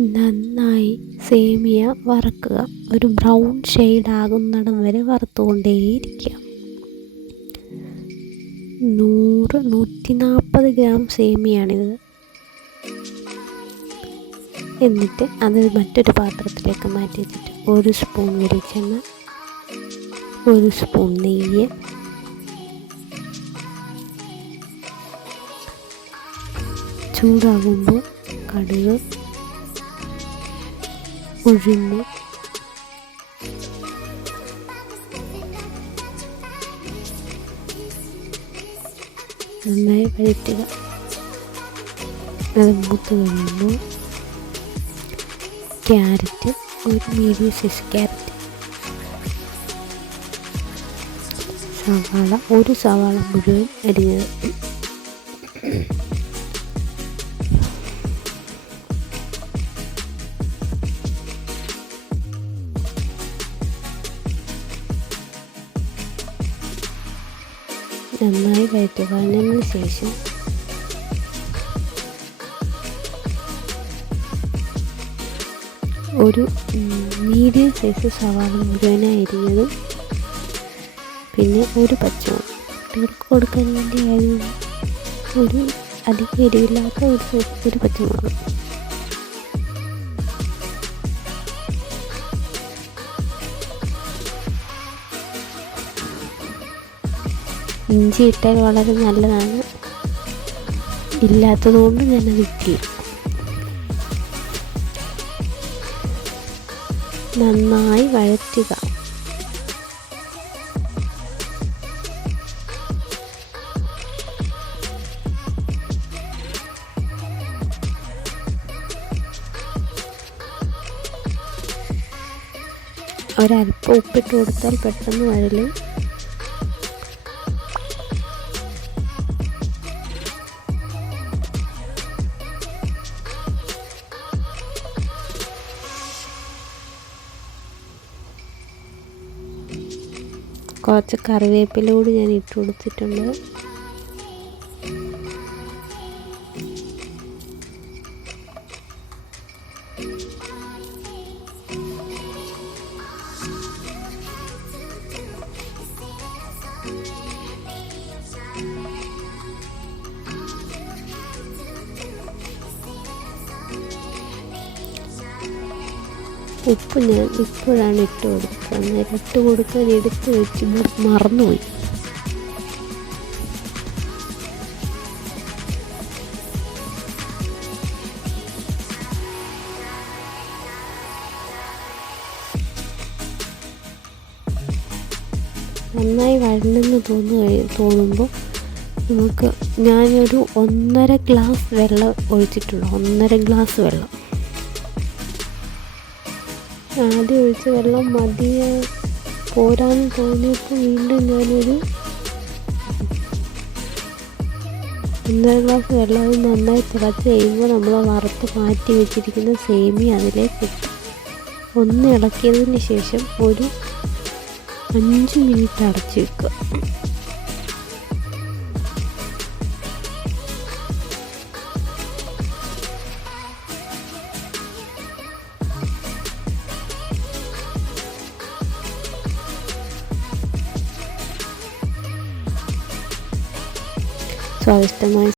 നന്നായി സേമിയ വറക്കുക. ഒരു ബ്രൗൺ ഷെയ്ഡാകുന്നിടം വരെ വറുത്തുകൊണ്ടേയിരിക്കുക. 140 ഗ്രാം സേമിയാണിത്. എന്നിട്ട് അത് മറ്റൊരു പാത്രത്തിലേക്ക് മാറ്റി വെച്ചിട്ട് 1 സ്പൂൺ വെളിച്ചെണ്ണ, 1 സ്പൂൺ നെയ്യ്, ചൂടാകുമ്പോൾ കടുക്, ഉഴുന്ന്, നന്നായി വഴറ്റുക. അത് മൂത്ത് കഴിയുമ്പോൾ ക്യാരറ്റ്, ഒരു മീഡിയം സൈസ് ക്യാരറ്റ്, സവാള, ഒരു സവാള മുഴുവൻ അരിഞ്ഞത്, നന്നായി വഴറ്റുക. അതിന് ശേഷം ഒരു മീഡിയം സൈസ് സവാള മുഴുവനായി അരിഞ്ഞതും, പിന്നെ ഒരു പച്ചമുളക് കുട്ടികൾക്ക് കൊടുക്കാൻ വേണ്ടിയായിരുന്നു. ഒരു അധികം എരിവില്ലാത്ത ഒരു പച്ചമുളക്, ഇഞ്ചി ഇട്ടാൽ വളരെ നല്ലതാണ്. ഇല്ലാത്തതുകൊണ്ട് ഞാനത് ഇട്ടില്ല. നന്നായി വഴറ്റുക. ഒരല്പം ഉപ്പിട്ട് കൊടുത്താൽ പെട്ടെന്ന് വഴലും. കുറച്ച് കറിവേപ്പില കൂടി ഞാൻ ഇട്ട് കൊടുത്തിട്ടുണ്ട്. ഉപ്പ് ഞാൻ ഇപ്പോഴാണ് ഇട്ട് കൊടുത്തത്. അന്നേരം ഇട്ട് കൊടുക്കാൻ എടുത്ത് വെച്ച് മറന്നുപോയി. നന്നായി വഴണ്ടെന്ന് തോന്നുമ്പോൾ ഞാനൊരു 1.5 ഗ്ലാസ് വെള്ളം ഒഴിച്ചിട്ടുള്ളൂ. 1.5 ഗ്ലാസ് വെള്ളം. ആദ്യം ഒഴിച്ച വെള്ളം മതിയെ പോരാന്ന് തോന്നിയപ്പോൾ വീണ്ടും ഞാനൊരു 1.5 ഗ്ലാസ് വെള്ളം നന്നായി തിളച്ച് കഴിയുമ്പോൾ നമ്മൾ വറുത്ത് മാറ്റി വെച്ചിരിക്കുന്ന സേമിയ അതിലേക്ക് ഇട്ട് ഒന്ന് ഇളക്കിയതിന് ശേഷം ഒരു 5 മിനിറ്റ് അടച്ച് വെക്കുക. സ്വാദിഷ്ടമായ